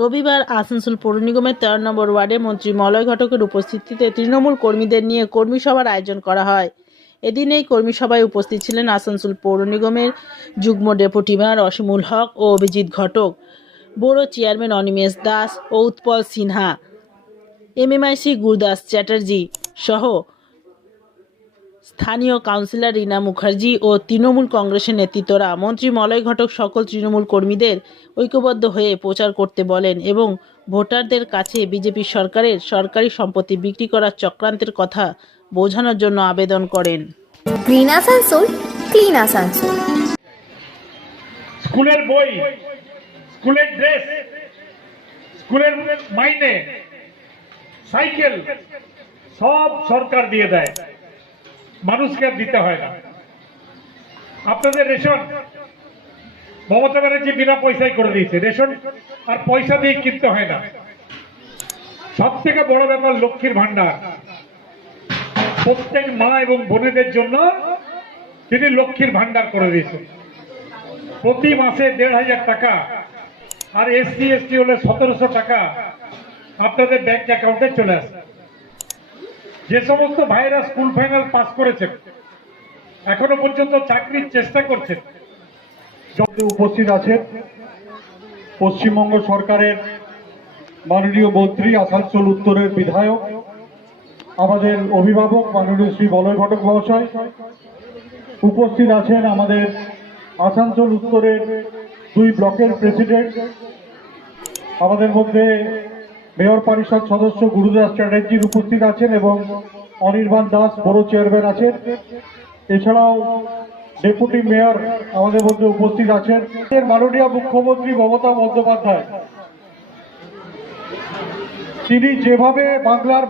রবিবার আসানসোল পৌর নিগমের 13 নম্বর ওয়ার্ডে মন্ত্রী মলয় ঘটকের উপস্থিতিতে তৃণমূল কর্মীদের নিয়ে কর্মী সভার আয়োজন করা হয়। এদিন এই কর্মী সভায় উপস্থিত ছিলেন আসানসোল পৌর নিগমের যুগ্ম ডেপুটি মেয়র অসীমুল হক ও অভিজিৎ ঘটক, বড় চেয়ারম্যান অনিমেষ দাস ও উৎপল সিনহা, এমএমআইসি গুরদাস চ্যাটার্জি সহ স্থানীয় কাউন্সিলর রীনা মুখার্জি ও তৃণমূল কংগ্রেসের নেতৃত্বরা। মন্ত্রী মলয় ঘটক সকল তৃণমূল কর্মীদের ঐক্যবদ্ধ হয়ে প্রচার করতে বলেন এবং ভোটারদের কাছে বিজেপি সরকারের সরকারি সম্পত্তি বিক্রি করার চক্রান্তের কথা বোঝানোর জন্য আবেদন করেন। Green Asansol, clean Asansol. স্কুলের বই, স্কুলের ড্রেস, স্কুলের মাইনে, সাইকেল সব সরকার দিয়ে দেয়, মানুষকে দিতে হয় না। আপনাদের রেশন মমতা ব্যানার্জি বিনা পয়সায় করে দিয়েছে, রেশন আর পয়সা দিয়ে কিনতে হয় না। সব থেকে বড় ব্যাপার লক্ষ্মীর ভান্ডার, প্রত্যেক মা এবং বোনেদের জন্য তিনি লক্ষ্মীর ভান্ডার করে দিয়েছেন। প্রতি মাসে 1,500 টাকা, আর এসসি এসটি হলে 1700 টাকা আপনাদের ব্যাংক অ্যাকাউন্টে চলে আসে। যে সমস্ত ভাইরা স্কুল ফাইনাল পাস করেছেন, এখনো পর্যন্ত চাকরির চেষ্টা করছেন, উপস্থিত আছেন পশ্চিমবঙ্গ সরকারের মাননীয় মন্ত্রী, আসানসোল উত্তরের বিধায়ক, আমাদের অভিভাবক মাননীয় শ্রী মলয় ঘটক মহাশয়। উপস্থিত আছেন আমাদের আসানসোল উত্তরের 2 ব্লকের প্রেসিডেন্ট, আমাদের মধ্যে মেয়র পরিষদ সদস্য গুরুদাস চ্যাটার্জি উপস্থিত আছেন এবং অনির্বাণ দাস বড় চেয়ারম্যান আছেন। এছাড়াও ডেপুটি মেয়র আমাদের মধ্যে উপস্থিত আছেন। মাননীয় মুখ্যমন্ত্রী মমতা বন্দ্যোপাধ্যায়, তিনি যেভাবে বাংলার